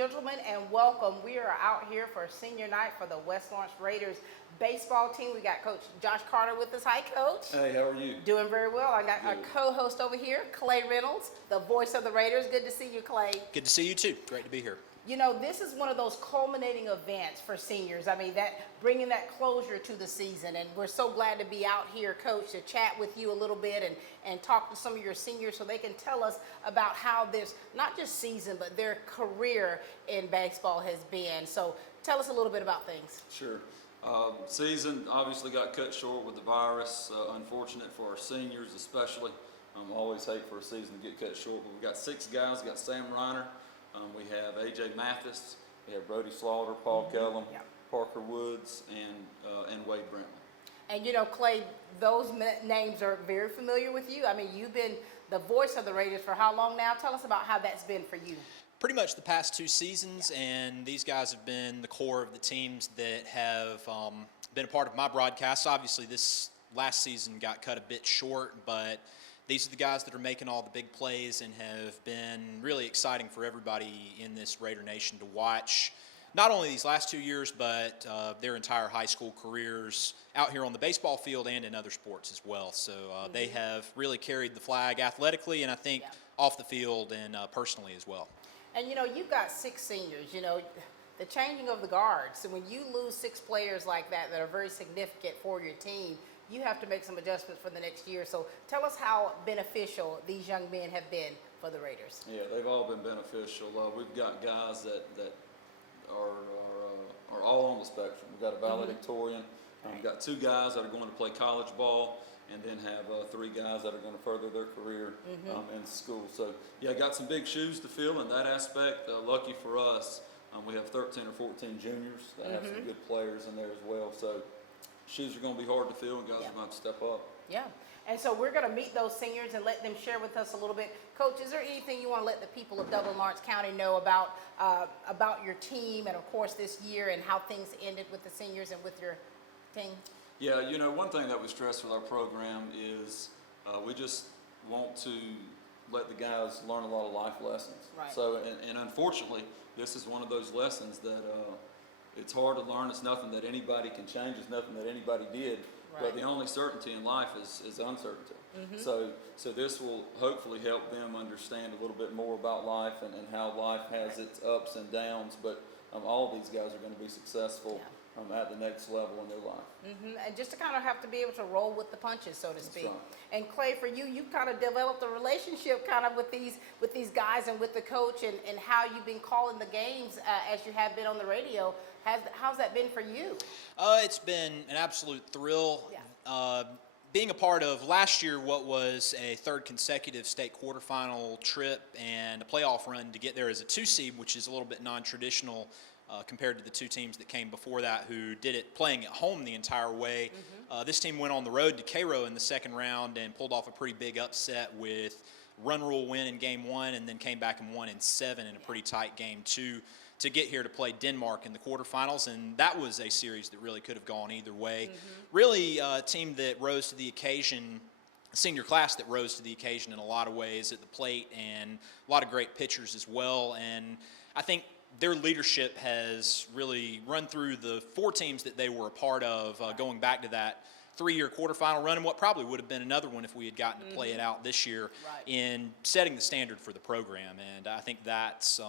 gentlemen, and welcome. We are out here for senior night for the West Lawrence Raiders baseball team. We got Coach Josh Carter with us. Hi, Coach. Hey, how are you? Doing very well. I got our co-host over here, Clay Reynolds, the voice of the Raiders. Good to see you, Clay. Good to see you, too. Great to be here. You know, this is one of those culminating events for seniors. I mean, that bringing that closure to the season, and we're so glad to be out here, Coach, to chat with you a little bit and talk to some of your seniors so they can tell us about how this, not just season, but their career in baseball has been. So tell us a little bit about things. Sure. Season obviously got cut short with the virus. Unfortunate for our seniors especially. Always hate for a season to get cut short, but we got 6 guys. We got Sam Riner. We have A.J. Mathis, we have Brody Slaughter, Paul Kellam, Parker Woods, and Wade Brantley. And you know, Clay, those names are very familiar with you. I mean, you've been the voice of the Raiders for how long now? Tell us about how that's been for you. Pretty much the past 2 seasons, and these guys have been the core of the teams that have been a part of my broadcast. Obviously, this last season got cut a bit short, but these are the guys that are making all the big plays and have been really exciting for everybody in this Raider Nation to watch. Not only these last 2 years, but their entire high school careers out here on the baseball field and in other sports as well. So they have really carried the flag athletically and I think off the field and personally as well. And you know, you've got 6 seniors, you know, the changing of the guards. So when you lose 6 players like that are very significant for your team, you have to make some adjustments for the next year. So tell us how beneficial these young men have been for the Raiders. Yeah, they've all been beneficial. We've got guys that are all on the spectrum. We've got a valedictorian. We've got 2 guys that are going to play college ball, and then have 3 guys that are going to further their career in school. So, yeah, got some big shoes to fill in that aspect. Lucky for us, we have 13 or 14 juniors that have some good players in there as well. So shoes are going to be hard to fill, and guys are going to have to step up. Yeah. And so we're going to meet those seniors and let them share with us a little bit. Coach, is there anything you want to let the people of Dublin Lawrence County know about your team and, of course, this year and how things ended with the seniors and with your team? Yeah, you know, one thing that we stress with our program is we just want to let the guys learn a lot of life lessons. Right. So, and unfortunately, this is one of those lessons that it's hard to learn. It's nothing that anybody can change. It's nothing that anybody did. Right. But the only certainty in life is uncertainty. So this will hopefully help them understand a little bit more about life and how life has its ups and downs. But all these guys are going to be successful at the next level in their life. And just to kind of have to be able to roll with the punches, so to speak. Right. And Clay, for you, you've kind of developed a relationship kind of with these guys and with the coach and how you've been calling the games as you have been on the radio. How's that been for you? It's been an absolute thrill. Being a part of last year what was a 3rd consecutive state quarterfinal trip and a playoff run to get there as a 2 seed, which is a little bit non-traditional compared to the 2 teams that came before that who did it playing at home the entire way. This team went on the road to Cairo in the 2nd round and pulled off a pretty big upset with run rule win in game 1 and then came back and won in 7 in a pretty tight game 2 to get here to play Denmark in the quarterfinals, and that was a series that really could have gone either way. Really a team that rose to the occasion, a senior class that rose to the occasion in a lot of ways at the plate, and a lot of great pitchers as well. And I think their leadership has really run through the 4 teams that they were a part of, going back to that 3-year quarterfinal run and what probably would have been another one if we had gotten to play it out this year in setting the standard for the program. And I think that's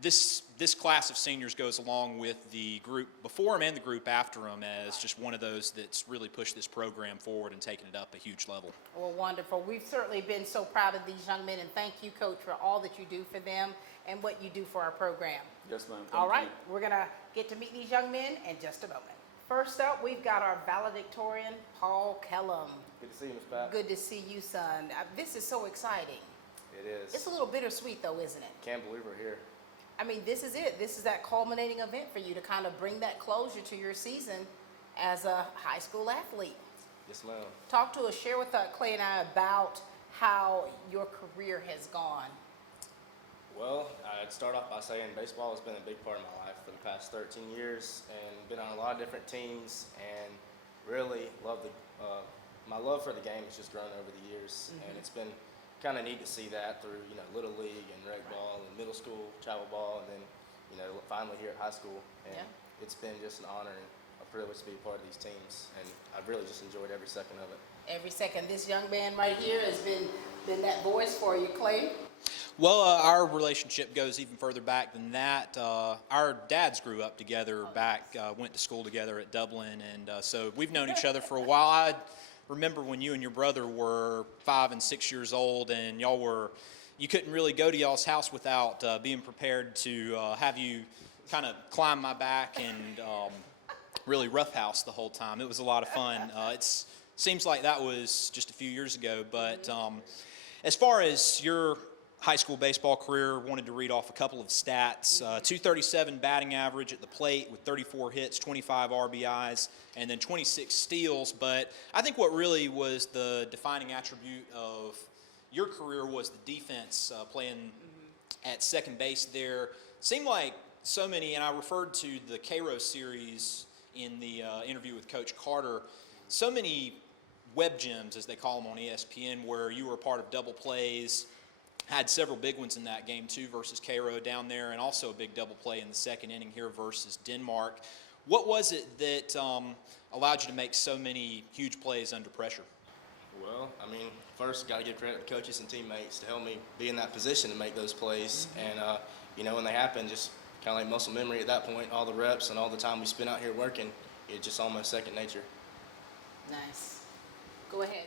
this class of seniors goes along with the group before them and the group after them as just one of those that's really pushed this program forward and taken it up a huge level. Well, wonderful. We've certainly been so proud of these young men, and thank you, Coach, for all that you do for them and what you do for our program. Yes, ma'am. All right, we're going to get to meet these young men in just a moment. First up, we've got our valedictorian, Paul Kellam. Good to see you, Ms. Pat. Good to see you, son. This is so exciting. It is. It's a little bittersweet, though, isn't it? Can't believe we're here. I mean, this is it. This is that culminating event for you to kind of bring that closure to your season as a high school athlete. Yes, ma'am. Talk to us, share with Clay and I about how your career has gone. Well, I'd start off by saying baseball has been a big part of my life for the past 13 years and been on a lot of different teams and really love my love for the game has just grown over the years. And it's been kind of neat to see that through, Little League and rec ball and middle school travel ball and then finally here at high school. And Yeah. it's been just an honor and a privilege to be a part of these teams. And I've really just enjoyed every second of it. Every second. This young man right here has been that voice for you, Clay. Well, our relationship goes even further back than that. Our dads grew up together went to school together at Dublin, and so we've known each other for a while. I remember when you and your brother were 5 and 6 years old, and you couldn't really go to y'all's house without being prepared to have you kind of climb my back and really roughhouse the whole time. It was a lot of fun. It seems like that was just a few years ago, but as far as your high school baseball career, wanted to read off a couple of stats. 237 batting average at the plate with 34 hits, 25 RBIs, and then 26 steals. But I think what really was the defining attribute of your career was the defense, playing at second base there. Seemed like so many, and I referred to the Cairo series in the interview with Coach Carter, so many web gems, as they call them on ESPN, where you were a part of double plays, had several big ones in that game too versus Cairo down there, and also a big double play in the second inning here versus Denmark. What was it that allowed you to make so many huge plays under pressure? Well, I mean, first, got to give credit to coaches and teammates to help me be in that position to make those plays. And, when they happen, just kind of like muscle memory at that point, all the reps and all the time we spent out here working, it's just almost second nature. Nice. Go ahead.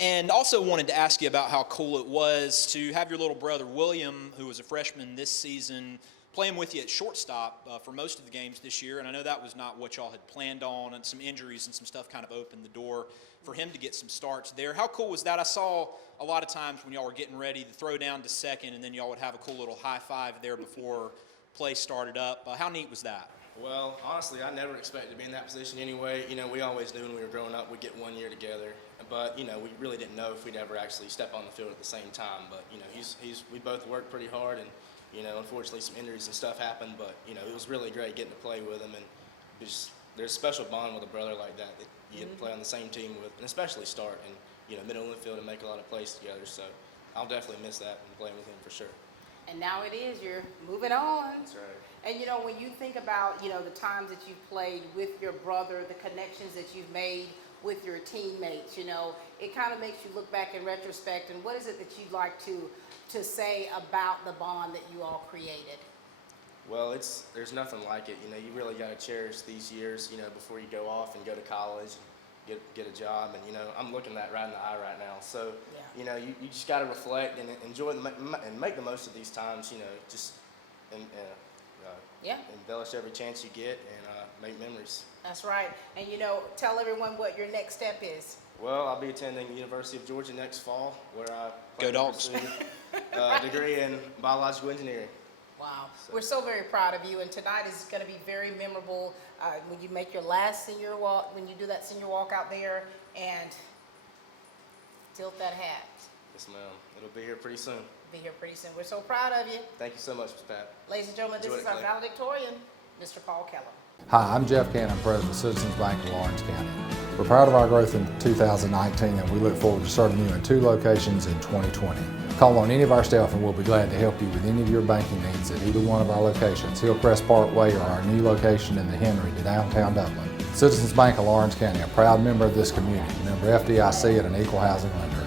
And also wanted to ask you about how cool it was to have your little brother William, who was a freshman this season, playing with you at shortstop for most of the games this year. And I know that was not what y'all had planned on, and some injuries and some stuff kind of opened the door for him to get some starts there. How cool was that? I saw a lot of times when y'all were getting ready to throw down to second, and then y'all would have a cool little high five there before play started up. How neat was that? Well, honestly, I never expected to be in that position anyway. We always knew when we were growing up we'd get 1 year together. But, we really didn't know if we'd ever actually step on the field at the same time. But, we both worked pretty hard, and, unfortunately some injuries and stuff happened. But, it was really great getting to play with him. And there's a special bond with a brother like that you get to play on the same team with, and especially start and, middle infield and make a lot of plays together. So I'll definitely miss that and playing with him for sure. And now it is. You're moving on. That's right. And, when you think about, the times that you've played with your brother, the connections that you've made with your teammates, it kind of makes you look back in retrospect. And what is it that you'd like to say about the bond that you all created? Well, there's nothing like it. You really got to cherish these years, before you go off and go to college, and get a job. And, I'm looking that right in the eye right now. So, Yeah. You just got to reflect and enjoy and make the most of these times, just embellish every chance you get and make memories. That's right. And, tell everyone what your next step is. Well, I'll be attending the University of Georgia next fall, where I Go plan to Dogs. pursue a degree in biological engineering. Wow. We're so very proud of you, and tonight is going to be very memorable when you make your last senior walk, when you do that senior walk out there and tilt that hat. Yes, ma'am. It'll be here pretty soon. Be here pretty soon. We're so proud of you. Thank you so much, Ms. Pat. Ladies and gentlemen, this Enjoy is it, our Clay. valedictorian, Mr. Paul Kellam. Hi, I'm Jeff Cannon, President of Citizens Bank of Lawrence County. We're proud of our growth in 2019 and we look forward to serving you in 2 locations in 2020. Call on any of our staff and we'll be glad to help you with any of your banking needs at either one of our locations, Hillcrest Parkway or our new location in the Henry to downtown Dublin. Citizens Bank of Lawrence County, a proud member of this community, member FDIC and an equal housing lender.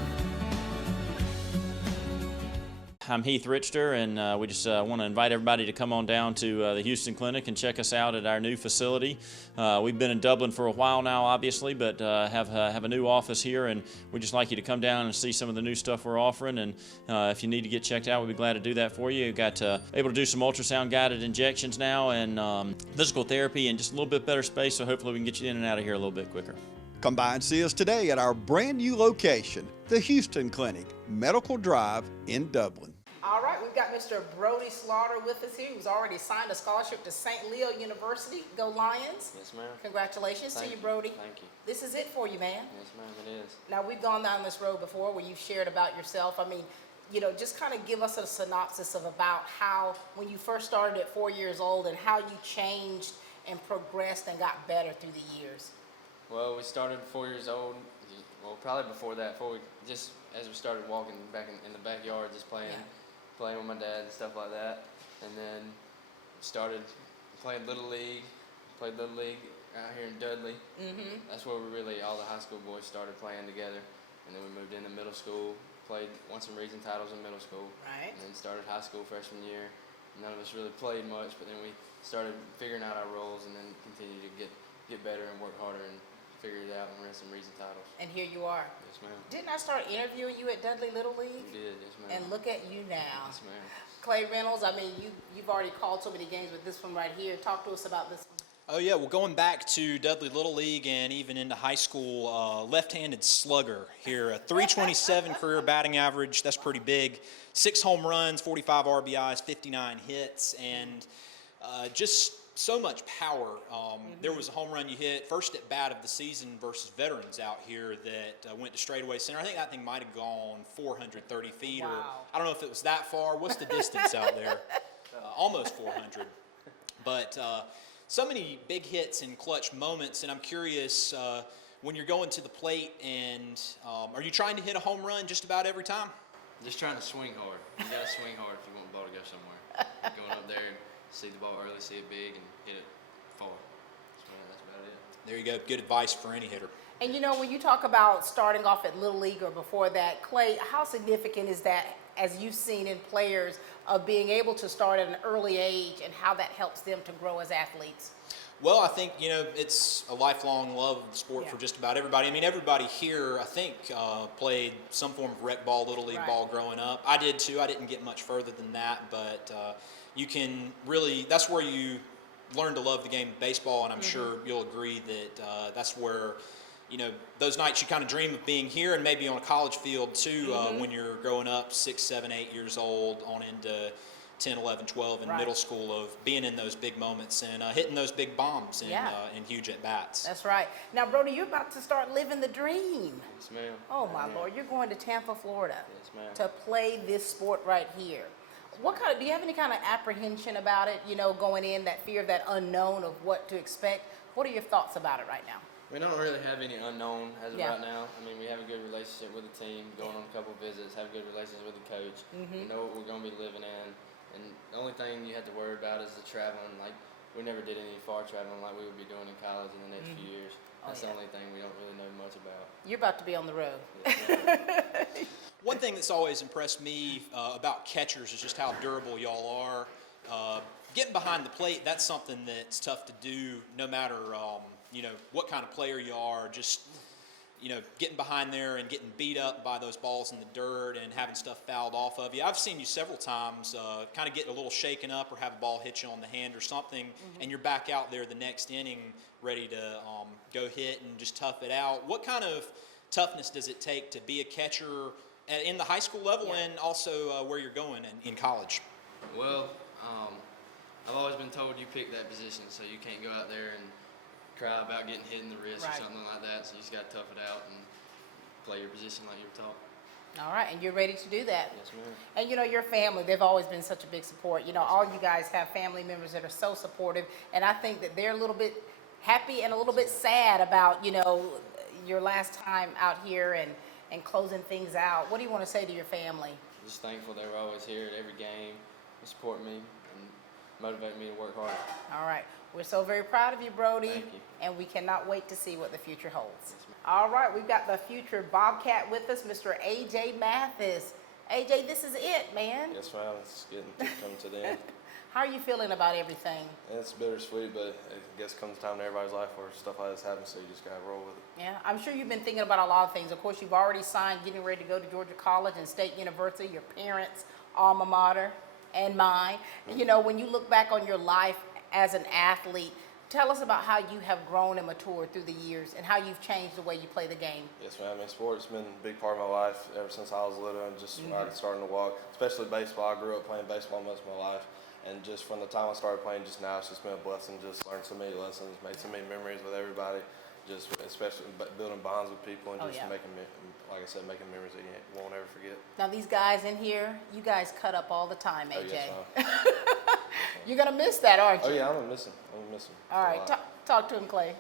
I'm Heath Richter, and we just want to invite everybody to come on down to the Houston Clinic and check us out at our new facility. We've been in Dublin for a while now, obviously, but have a new office here, and we'd just like you to come down and see some of the new stuff we're offering. And if you need to get checked out, we'd be glad to do that for you. We've got able to do some ultrasound-guided injections now, and physical therapy, and just a little bit better space. So hopefully we can get you in and out of here a little bit quicker. Come by and see us today at our brand new location, the Houston Clinic, Medical Drive in Dublin. All right, we've got Mr. Brody Slaughter with us here, who's already signed a scholarship to St. Leo University. Go Lions. Yes, ma'am. Congratulations to Thank you, you. Brody. Thank you. This is it for you, man. Yes, ma'am, it is. Now, we've gone down this road before where you've shared about yourself. I mean, just kind of give us a synopsis of about how, when you first started at 4 years old, and how you changed and progressed and got better through the years. Well, we started 4 years old. Well, probably before that, just as we started walking back in the backyard, just playing with my dad and stuff like that. And then started playing Little League, played Little League out here in Dudley. That's where all the high school boys started playing together. And then we moved into middle school, won some region titles in middle school. Right. And then started high school freshman year. None of us really played much, but then we started figuring out our roles and then continued to get better and work harder and figure it out and win some region titles. And here you are. Yes, ma'am. Didn't I start interviewing you at Dudley Little League? You did, yes, ma'am. And look at you now. Yes, ma'am. Clay Reynolds, I mean, you've already called so many games with this one right here. Talk to us about this one. Oh yeah, well going back to Dudley Little League and even into high school, left-handed slugger here, a 327 career batting average, that's pretty big. 6 home runs, 45 RBIs, 59 hits, and just so much power. There was a home run you hit first at bat of the season versus veterans out here that went to straightaway center. I think that thing might have gone 430 feet, or I don't know if it was that far. What's the distance out there? Almost 400. But so many big hits and clutch moments, and I'm curious, when you're going to the plate, and are you trying to hit a home run just about every time? Just trying to swing hard. You got to swing hard if you want the ball to go somewhere. Going up there and see the ball early, see it big, and hit it far. That's about it. There you go. Good advice for any hitter. And you know, when you talk about starting off at Little League or before that, Clay, how significant is that, as you've seen in players, of being able to start at an early age and how that helps them to grow as athletes? Well, I think, it's a lifelong love of the sport for just about everybody. I mean, everybody here, I think, played some form of rec ball, Little League ball growing up. I did too. I didn't get much further than that, but you can really, that's where you learn to love the game of baseball, and I'm sure you'll agree that that's where, those nights you kind of dream of being here and maybe on a college field too, when you're growing up 6, 7, 8 years old on into 10, 11, 12 in middle school, of being in those big moments and hitting those big bombs and huge at-bats. That's right. Now, Brody, you're about to start living the dream. Yes, ma'am. Oh, my Lord. You're going to Tampa, Florida Yes, ma'am. to play this sport right here. Do you have any kind of apprehension about it, going in, that fear of that unknown of what to expect? What are your thoughts about it right now? We don't really have any unknown as of right now. I mean, we have a good relationship with the team, going on a couple visits, have a good relationship with the coach. We know what we're going to be living in. And the only thing you have to worry about is the traveling. Like, we never did any far traveling like we would be doing in college in the next few years. That's the only thing we don't really know much about. You're about to be on the road. Yes, One thing that's always impressed me about catchers is just how durable y'all are. Getting behind the plate, that's something that's tough to do no matter, what kind of player you are. Just, getting behind there and getting beat up by those balls in the dirt and having stuff fouled off of you. I've seen you several times kind of get a little shaken up or have a ball hit you on the hand or something, and you're back out there the next inning ready to go hit and just tough it out. What kind of toughness does it take to be a catcher in the high school level and also where you're going in college? Well, I've always been told you pick that position, so you can't go out there and cry about getting hit in the wrist or something like that. So you just got to tough it out and play your position like you were taught. All right, and you're ready to do that. Yes, ma'am. And your family, they've always been such a big support. All you guys have family members that are so supportive, and I think that they're a little bit happy and a little bit sad about, your last time out here and closing things out. What do you want to say to your family? Just thankful they were always here at every game to support me and motivate me to work harder. All right. We're so very proud of you, Brody. Thank you. And we cannot wait to see what the future holds. All right, we've got the future Bobcat with us, Mr. A.J. Mathis. A.J., this is it, man. Yes, ma'am. It's getting to come to the end. How are you feeling about everything? It's bittersweet, but I guess comes time in everybody's life where stuff like this happens, so you just gotta roll with it. Yeah, I'm sure you've been thinking about a lot of things. Of course, you've already signed, getting ready to go to Georgia College and State University, your parents' alma mater and mine. When you look back on your life as an athlete, tell us about how you have grown and matured through the years and how you've changed the way you play the game. Yes, ma'am. I mean, sport's been a big part of my life ever since I was little, and just when I was starting to walk, especially baseball. I grew up playing baseball most of my life, and just from the time I started playing just now, it's just been a blessing. Just learned so many lessons, made so many memories with everybody, just especially building bonds with people and just making, like I said, making memories that you won't ever forget. Now, these guys in here, you guys cut up all the time, AJ. Oh, yes, ma'am. You're going to miss that, aren't you? Oh, yeah, I'm going to miss him. I'm going to miss him. All right, Talk to him, Clay.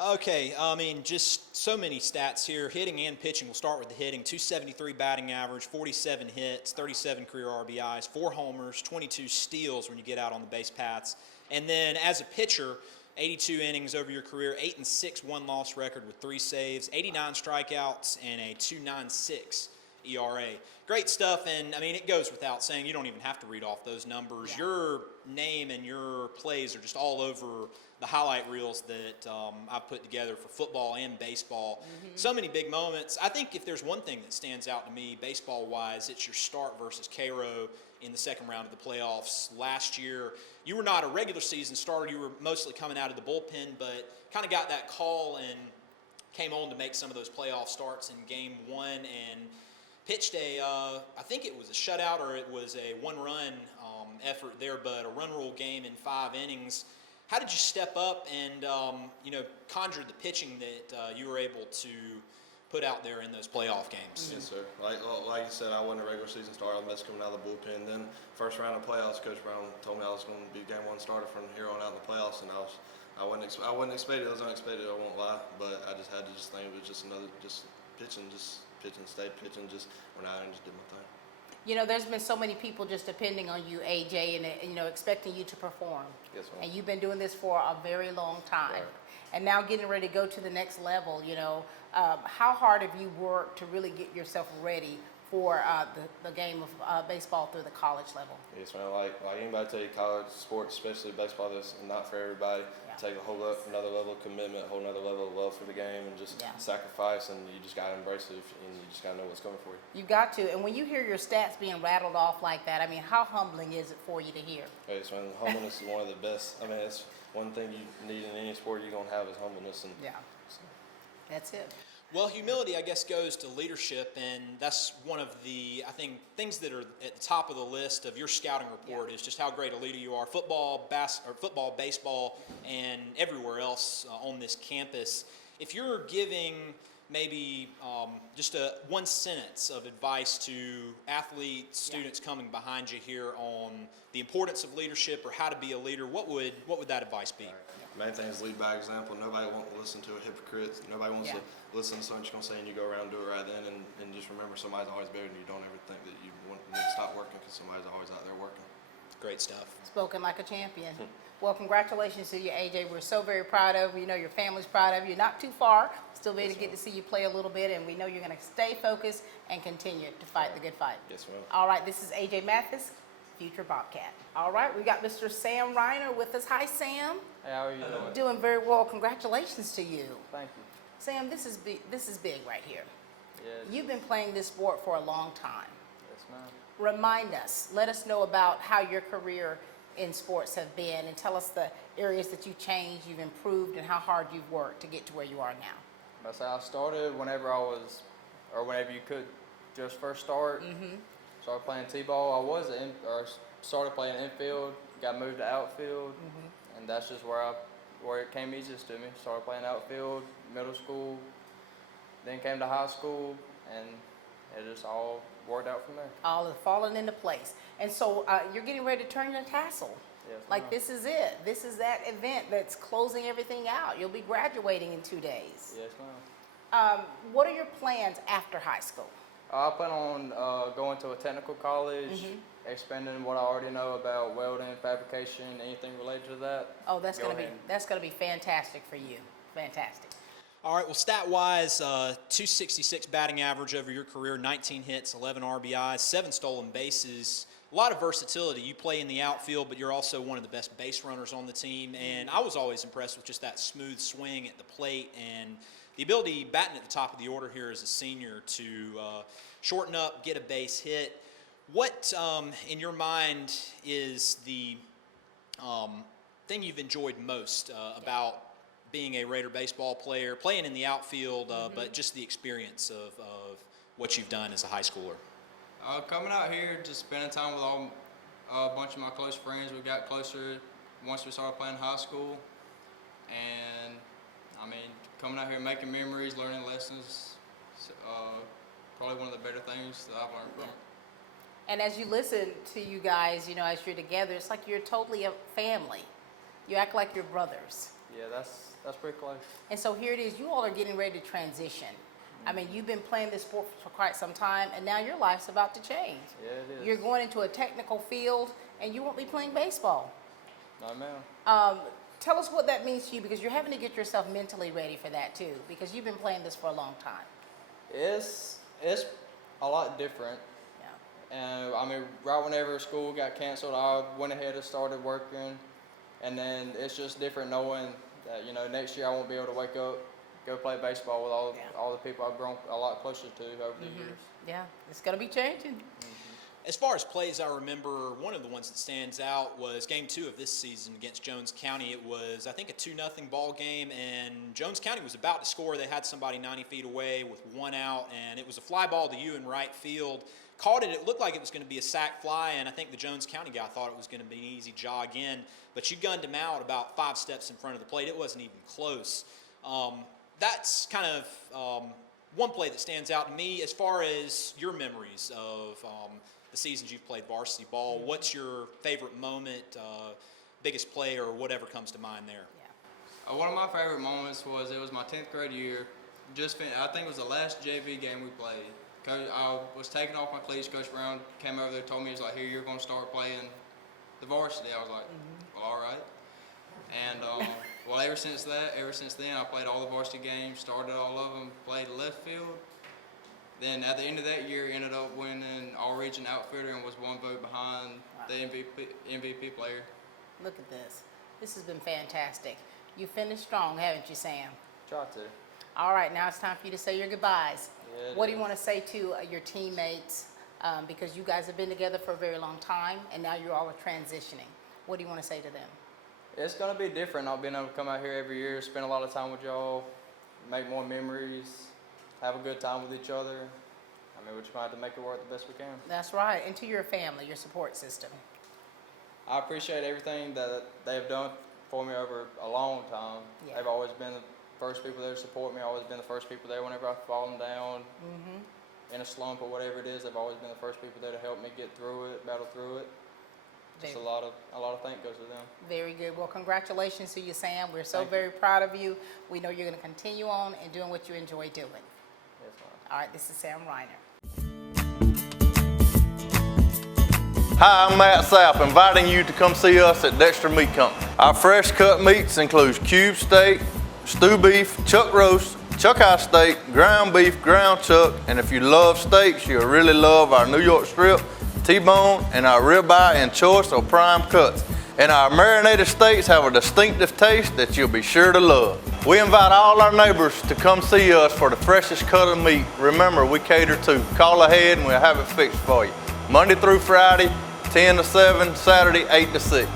Okay, I mean, just so many stats here. Hitting and pitching. We'll start with the hitting. 273 batting average, 47 hits, 37 career RBIs, 4 homers, 22 steals when you get out on the base paths. And then as a pitcher, 82 innings over your career, 8-6 one-loss record with 3 saves, 89 strikeouts, and a 2.96 ERA. Great stuff, and I mean, it goes without saying, you don't even have to read off those numbers. Yeah. Your name and your plays are just all over the highlight reels that I've put together for football and baseball. So many big moments. I think if there's one thing that stands out to me baseball-wise, it's your start versus Cairo in the second round of the playoffs last year. You were not a regular season starter. You were mostly coming out of the bullpen, but kind of got that call and came on to make some of those playoff starts in game 1 and pitched I think it was a shutout or it was a one-run effort there, but a run rule game in 5 innings. How did you step up and, conjure the pitching that you were able to put out there in those playoff games? Yes, sir. Like you said, I wasn't a regular season starter. I missed coming out of the bullpen. Then first round of playoffs, Coach Brown told me I was going to be game 1 starter from here on out in the playoffs, and I wasn't expected. It was unexpected. I won't lie, but I just had to think it was just pitching, stay pitching, just went out and just did my thing. You know, there's been so many people just depending on you, AJ, and expecting you to perform. Yes, ma'am. And you've been doing this for a very long time. Right. And now getting ready to go to the next level, how hard have you worked to really get yourself ready for the game of baseball through the college level? Yes, man. Like anybody tell you, college sports, especially baseball, that's not for everybody. Yeah. Take another level of commitment, a whole another level of love for the game, and just Yeah. sacrifice. And you just gotta embrace it, and you just gotta know what's coming for you. You've got to. And when you hear your stats being rattled off like that, I mean, how humbling is it for you to hear? Yes, man. Humbleness is one of the best. I mean, it's one thing you need in any sport you're gonna have is humbleness, and Yeah. That's it. Well, humility, I guess, goes to leadership, and that's one of the, I think, things that are at the top of the list of your scouting report is just how great a leader you are. Football, baseball, and everywhere else on this campus. If you're giving maybe just one sentence of advice to athletes, students coming behind you here on the importance of leadership or how to be a leader, what would that advice be? the main thing is lead by example. Nobody wants to listen to a hypocrite. Nobody wants to listen to something you're going to say and you go around and do it right then. And just remember, somebody's always better than you. Don't ever think that you need to stop working because somebody's always out there working. Great stuff. Spoken like a champion. Well, congratulations to you, AJ. We're so very proud of you. You know, your family's proud of you. Not too far. Still be able to get to see you play a little bit, and we know you're going to stay focused and continue to fight the good fight. Yes, ma'am. All right, this is AJ Mathis, future Bobcat. All right, we got Mr. Sam Riner with us. Hi, Sam. Hey, how are you doing? Doing very well. Congratulations to you. Thank you. Sam, this is big right here. Yes. You've been playing this sport for a long time. Yes, ma'am. Remind us, let us know about how your career in sports have been, and tell us the areas that you changed, you've improved, and how hard you've worked to get to where you are now. That's how I started whenever you could just first start. Started playing T-ball. Started playing infield, got moved to outfield, and that's just where it came easiest to me. Started playing outfield, middle school, then came to high school, and it just all worked out from there. All is falling into place. And so you're getting ready to turn your tassel. Yes, Like ma'am. this is it. This is that event that's closing everything out. You'll be graduating in 2 days. Yes, ma'am. What are your plans after high school? I plan on going to a technical college, expanding what I already know about welding, fabrication, anything related to that. Oh, that's Go gonna ahead. be fantastic for you. Fantastic. All right, well, stat-wise, 266 batting average over your career, 19 hits, 11 RBIs, 7 stolen bases. A lot of versatility. You play in the outfield, but you're also one of the best base runners on the team. And I was always impressed with just that smooth swing at the plate and the ability, batting at the top of the order here as a senior, to shorten up, get a base hit. What, in your mind, is the thing you've enjoyed most about being a Raider baseball player, playing in the outfield, but just the experience of what you've done as a high schooler? Coming out here, just spending time with a bunch of my close friends. We got closer once we started playing high school. And, I mean, coming out here, making memories, learning lessons, probably one of the better things that I've learned from it. And as you listen to you guys, as you're together, it's like you're totally a family. You act like you're brothers. Yeah, that's That's pretty close. And so here it is, you all are getting ready to transition. I mean, you've been playing this sport for quite some time, and now your life's about to change. Yeah, it is. You're going into a technical field, and you won't be playing baseball. No, ma'am. Tell us what that means to you, because you're having to get yourself mentally ready for that too, because you've been playing this for a long time. It's a lot different. Yeah. And I mean, right whenever school got canceled, I went ahead and started working. And then it's just different knowing that, you know, next year I won't be able to wake up, go play baseball with all the people I've grown a lot closer to over the years. Yeah, it's going to be changing. As far as plays I remember, one of the ones that stands out was Game 2 of this season against Jones County. It was, I think, a 2-0 ball game, and Jones County was about to score. They had somebody 90 feet away with 1 out, and it was a fly ball to you in right field. Caught it. It looked like it was going to be a sac fly, and I think the Jones County guy thought it was going to be an easy jog in, but you gunned him out about 5 steps in front of the plate. It wasn't even close. That's kind of one play that stands out to me. As far as your memories of the seasons you've played varsity ball, what's your favorite moment, biggest play, or whatever comes to mind there? One of my favorite moments was, it was my 10th grade year. I think it was the last JV game we played. I was taking off my cleats. Coach Brown came over there and told me, he's like, here, you're going to start playing the varsity. I was like, well, all right. And well, ever since then, I played all the varsity games, started all of them, played left field. Then at the end of that year, ended up winning all-region outfielder and was 1 vote behind the MVP player. Look at this. This has been fantastic. You finished strong, haven't you, Sam? Try to. All right, now it's time for you to say your goodbyes. Yeah, What do you want to say to your teammates? Because you guys have been together for a very long time, and now you all are transitioning. What do you want to say to them? It's going to be different not being able to come out here every year, spend a lot of time with y'all, make more memories, have a good time with each other. I mean, we're trying to make it work the best we can. That's right. And to your family, your support system. I appreciate everything that they've done for me over a long time. Yeah. They've always been the first people there to support me, always been the first people there whenever I've fallen down in a slump or whatever it is. They've always been the first people there to help me get through it, battle through it. Just a lot of thank goes to them. Very good. Well, congratulations to you, Sam. We're so very proud of you. We know you're going to continue on and doing what you enjoy doing. Yes, ma'am. All right, this is Sam Riner. Hi, I'm Matt Sapp, inviting you to come see us at Dexter Meat Company. Our fresh cut meats includes cube steak, stew beef, chuck roast, chuck eye steak, ground beef, ground chuck, and if you love steaks, you'll really love our New York strip, T-bone, and our ribeye in choice or prime cuts. And our marinated steaks have a distinctive taste that you'll be sure to love. We invite all our neighbors to come see us for the freshest cut of meat. Remember, we cater to. Call ahead and we'll have it fixed for you. Monday through Friday, 10 to 7, Saturday, 8 to 6.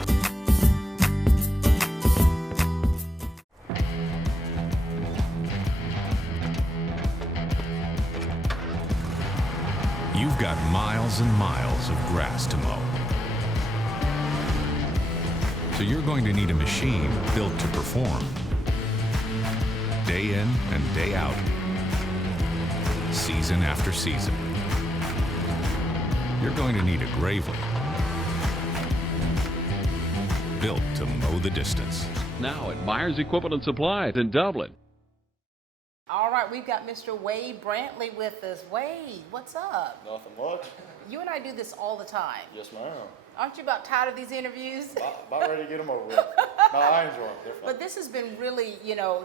You've got miles and miles of grass to mow. So you're going to need a machine built to perform. Day in and day out. Season after season. You're going to need a Gravely. Built to mow the distance. Now at Myers Equipment and Supply in Dublin. All right, we've got Mr. Wade Brantley with us. Wade, what's up? Nothing much. You and I do this all the time. Yes, ma'am. Aren't you about tired of these interviews? About ready to get them over with. No, I enjoy them. They're fun. But this has been really,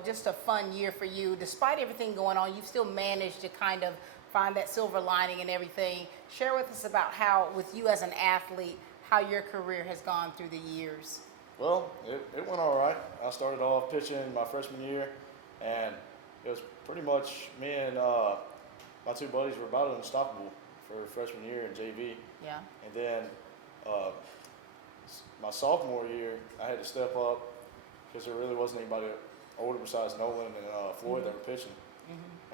just a fun year for you. Despite everything going on, you've still managed to kind of find that silver lining and everything. Share with us about how, with you as an athlete, how your career has gone through the years. Well, it went all right. I started off pitching my freshman year, and it was pretty much me and my two buddies were about unstoppable for freshman year in JV. Yeah. And then my sophomore year, I had to step up because there really wasn't anybody older besides Nolan and Floyd that were pitching,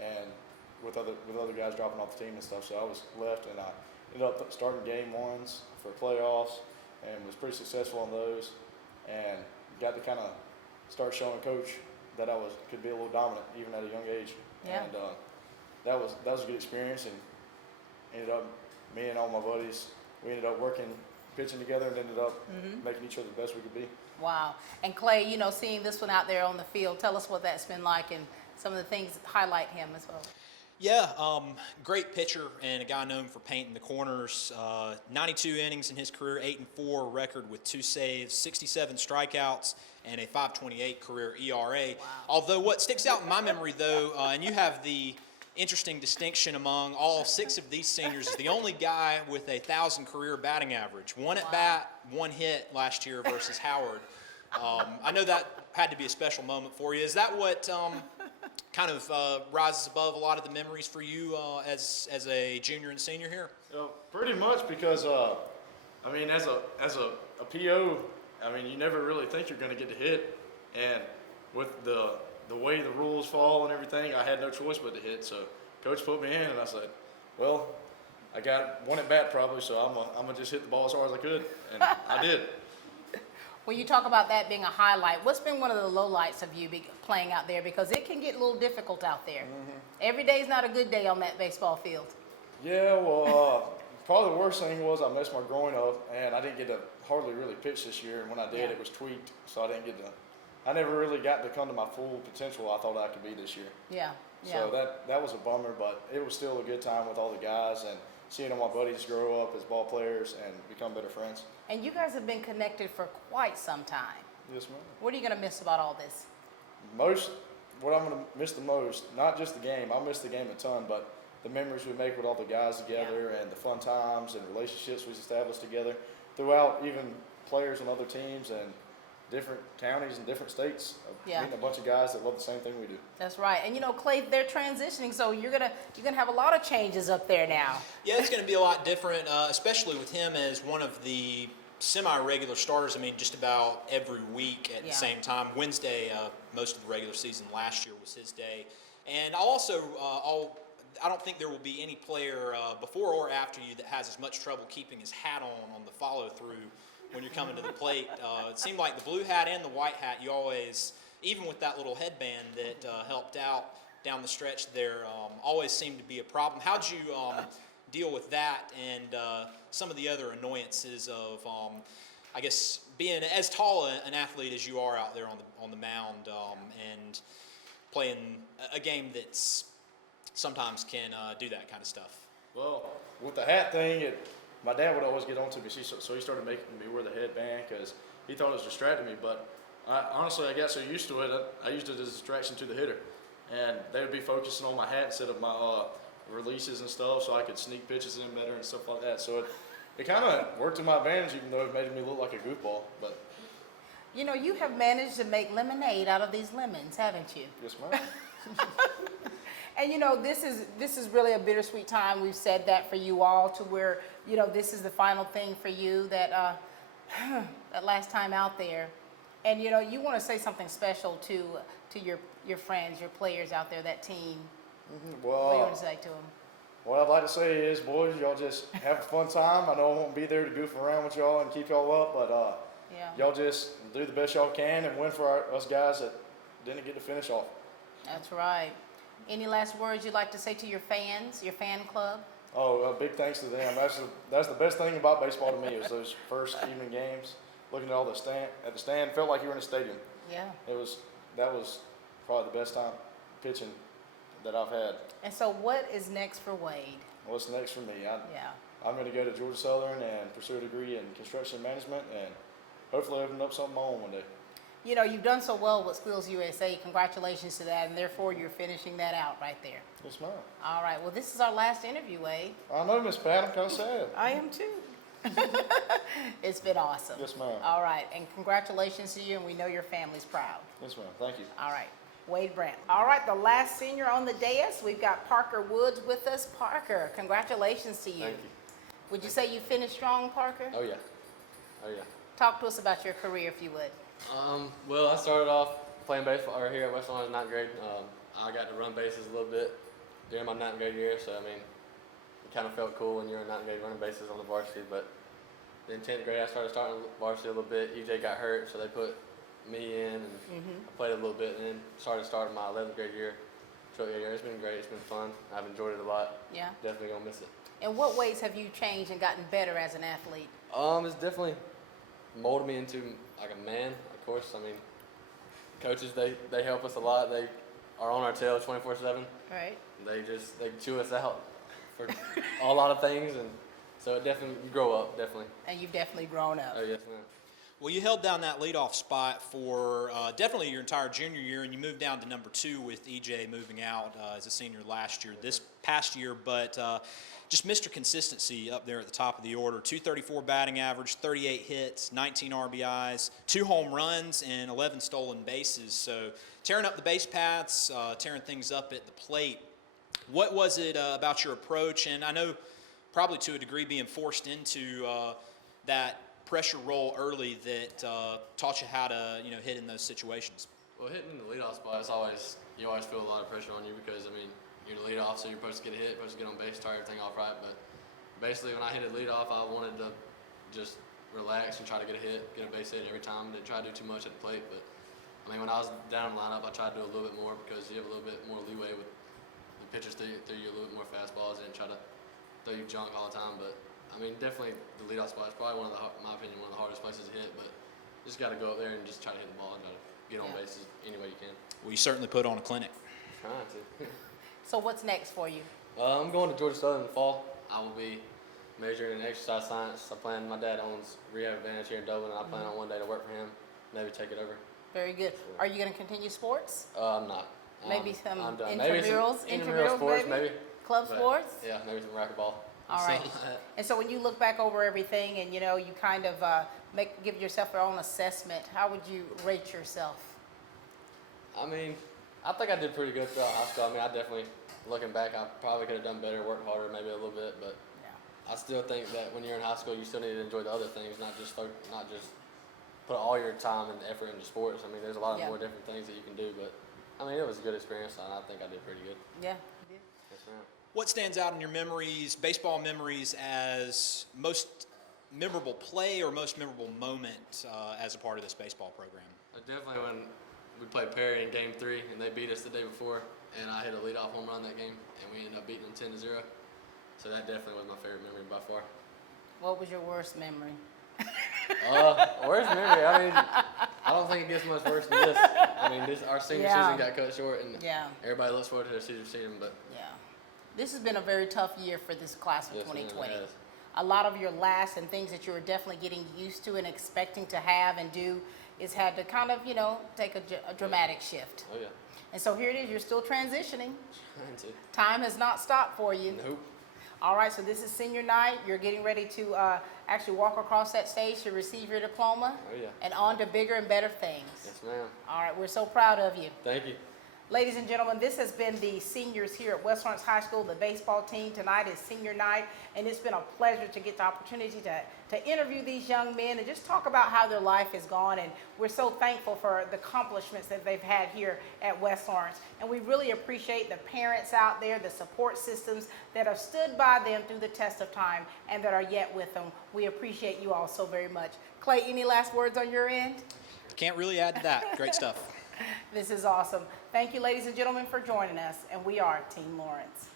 and with other guys dropping off the team and stuff. So I was left, and I ended up starting game ones for playoffs, and was pretty successful on those, and got to kind of start showing Coach that I could be a little dominant even at a young age. Yeah. And that was a good experience, and ended up, me and all my buddies, we ended up pitching together, and ended up making each other the best we could be. Wow. And Clay, you know, seeing this one out there on the field, tell us what that's been like and some of the things highlight him as well. Yeah, great pitcher and a guy known for painting the corners. 92 innings in his career, 8-4 record with 2 saves, 67 strikeouts, and a 5.28 career ERA. Wow. Although what sticks out in my memory, though, and you have the interesting distinction among all 6 of these seniors, is the only guy with a 1,000 career batting average. 1 at bat, 1 hit last year versus Howard. I know that had to be a special moment for you. Is that what kind of rises above a lot of the memories for you as a junior and senior here? Pretty much, because I mean, as a PO, I mean, you never really think you're going to get to hit, and with the way the rules fall and everything, I had no choice but to hit. So coach put me in, and I said, well, I got 1 at bat probably, so I'm gonna just hit the ball as hard as I could, and I did. When you talk about that being a highlight, what's been one of the lowlights of you playing out there? Because it can get a little difficult out there. Every day's not a good day on that baseball field. Yeah, well, probably the worst thing was I messed my groin up, and I didn't get to hardly really pitch this year. And when I did, it was tweaked, so I didn't get to. I never really got to come to my full potential I thought I could be this year. Yeah. So that was a bummer, but it was still a good time with all the guys and seeing all my buddies grow up as ball players and become better friends. And you guys have been connected for quite some time. Yes, ma'am. What are you going to miss about all this? What I'm going to miss the most, not just the game, I'll miss the game a ton, but the memories we make with all the guys together and the fun times and relationships we've established together throughout, even players on other teams and different counties and different states. Meeting a bunch of guys that love the same thing we do. That's right. And you know, Clay, they're transitioning, so you're gonna have a lot of changes up there now. Yeah, it's going to be a lot different, especially with him as one of the semi-regular starters. I mean, just about every week at the same time. Wednesday, most of the regular season last year was his day. And I don't think there will be any player before or after you that has as much trouble keeping his hat on the follow-through when you're coming to the plate. It seemed like the blue hat and the white hat, you always, even with that little headband that helped out down the stretch there, always seemed to be a problem. How'd you deal with that and some of the other annoyances of, I guess, being as tall an athlete as you are out there on the mound and playing a game that's sometimes can do that kind of stuff? Well, with the hat thing, my dad would always get on to me, so he started making me wear the headband because he thought it was distracting me. But honestly, I got so used to it, I used it as a distraction to the hitter. And they would be focusing on my hat instead of my releases and stuff, so I could sneak pitches in better and stuff like that. So it kind of worked to my advantage, even though it made me look like a goofball. But you know, you have managed to make lemonade out of these lemons, haven't you? Yes, ma'am. And you know, this is really a bittersweet time. We've said that for you all, to where, you know, this is the final thing for you, that that last time out there. And you know, you want to say something special to your friends, your players out there, that team. Well, what do you want to say to them? What I'd like to say is, boys, y'all just have a fun time. I know I won't be there to goof around with y'all and keep y'all up, but y'all just do the best y'all can and win for us guys that didn't get to finish off. That's right. Any last words you'd like to say to your fans, your fan club? Oh, big thanks to them. That's the best thing about baseball to me, is those first evening games. Looking at all the stand, felt like you were in a stadium. Yeah. That was probably the best time pitching that I've had. And so, what is next for Wade? What's next for me? I'm going to go to Georgia Southern and pursue a degree in construction management, and hopefully open up something of my own one day. You know, you've done so well with Skills USA. Congratulations to that, and therefore you're finishing that out right there. Yes, ma'am. All right. Well, this is our last interview, Wade. I know, Miss Pat. I'm kind of sad. I am too. It's been awesome. Yes, ma'am. All right, and congratulations to you, and we know your family's proud. Yes, ma'am. Thank you. All right. Wade Brandt. All right, the last senior on the dais, we've got Parker Woods with us. Parker, congratulations to you. Thank you. Would you say you finished strong, Parker? Oh, yeah. Oh, yeah. Talk to us about your career, if you would. Well, I started off playing baseball here at West Lawn in 9th grade. I got to run bases a little bit during my 9th grade year, so I mean, it kind of felt cool when you're in 9th grade running bases on the varsity. But in 10th grade, I started starting varsity a little bit. EJ got hurt, so they put me in, and I played a little bit, and then starting my 11th grade year, 12th grade year. It's been great. It's been fun. I've enjoyed it a lot. Yeah. Definitely gonna miss it. In what ways have you changed and gotten better as an athlete? It's definitely molded me into like a man, of course. I mean, coaches, they help us a lot. They are on our tail 24/7. Right. They chew us out for a lot of things, and so it definitely, you grow up, definitely. And you've definitely grown up. Oh, yes, ma'am. Well, you held down that leadoff spot for definitely your entire junior year, and you moved down to number 2 with EJ moving out as a senior last year, this past year, but just Mr. Consistency up there at the top of the order. 234 batting average, 38 hits, 19 RBIs, 2 home runs, and 11 stolen bases. So tearing up the base paths, tearing things up at the plate. What was it about your approach? And I know probably to a degree being forced into that pressure role early that taught you how to hit in those situations. Well, hitting in the leadoff spot, you always feel a lot of pressure on you because, I mean, you're the leadoff, so you're supposed to get a hit, supposed to get on base, start everything off right. But basically, when I hit a leadoff, I wanted to just relax and try to get a hit, get a base hit every time. Didn't try to do too much at the plate, but I mean, when I was down in the lineup, I tried to do a little bit more because you have a little bit more leeway with the pitchers throw you a little bit more fastballs and try to throw you junk all the time. But I mean, definitely the leadoff spot is probably in my opinion, one of the hardest places to hit. But you just got to go up there and just try to hit the ball and try to get on bases any way you can. Well, you certainly put on a clinic. Trying to. So what's next for you? I'm going to Georgia Southern in the fall. I will be majoring in exercise science. My dad owns Rehab Advantage here in Dublin, and I plan on one day to work for him, maybe take it over. Very good. Are you going to continue sports? I'm not. Maybe some I'm done. intramurals, Intramural sports, maybe. Club But, sports? Yeah, maybe some racquetball. All right. And so when you look back over everything and, you kind of give yourself your own assessment, how would you rate yourself? I mean, I think I did pretty good throughout high school. I mean, I definitely, looking back, I probably could have done better, worked harder maybe a little bit, but I still think that when you're in high school, you still need to enjoy the other things, not just put all your time and effort into sports. I mean, there's a lot of more different things that you can do, but I mean, it was a good experience, and I think I did pretty good. Yeah, you did. Yes, ma'am. What stands out in your memories, baseball memories, as most memorable play or most memorable moment as a part of this baseball program? Definitely when we played Perry in Game 3, and they beat us the day before, and I hit a leadoff home run that game, and we ended up beating them 10-0. So that definitely was my favorite memory by far. What was your worst memory? Worst memory? I mean, I don't think it gets much worse than this. I mean, our senior season got cut short, and everybody looks forward to their senior season, but this has been a very tough year for this class of 2020. Ma'am, a lot of your last and things that you were definitely getting used to and expecting to have and do is had to kind of, take a dramatic shift. Oh, yeah. And so here it is, you're still transitioning. Trying to. Time has not stopped for you. Nope. All right, so this is senior night. You're getting ready to actually walk across that stage to receive your diploma. Oh, yeah. And on to bigger and better things. Yes, ma'am. All right, we're so proud of you. Thank you. Ladies and gentlemen, this has been the seniors here at West Lawrence High School, the baseball team. Tonight is senior night, and it's been a pleasure to get the opportunity to interview these young men and just talk about how their life has gone. And we're so thankful for the accomplishments that they've had here at West Lawrence. And we really appreciate the parents out there, the support systems that have stood by them through the test of time and that are yet with them. We appreciate you all so very much. Clay, any last words on your end? Can't really add to that. Great stuff. This is awesome. Thank you, ladies and gentlemen, for joining us, and we are Team Lawrence.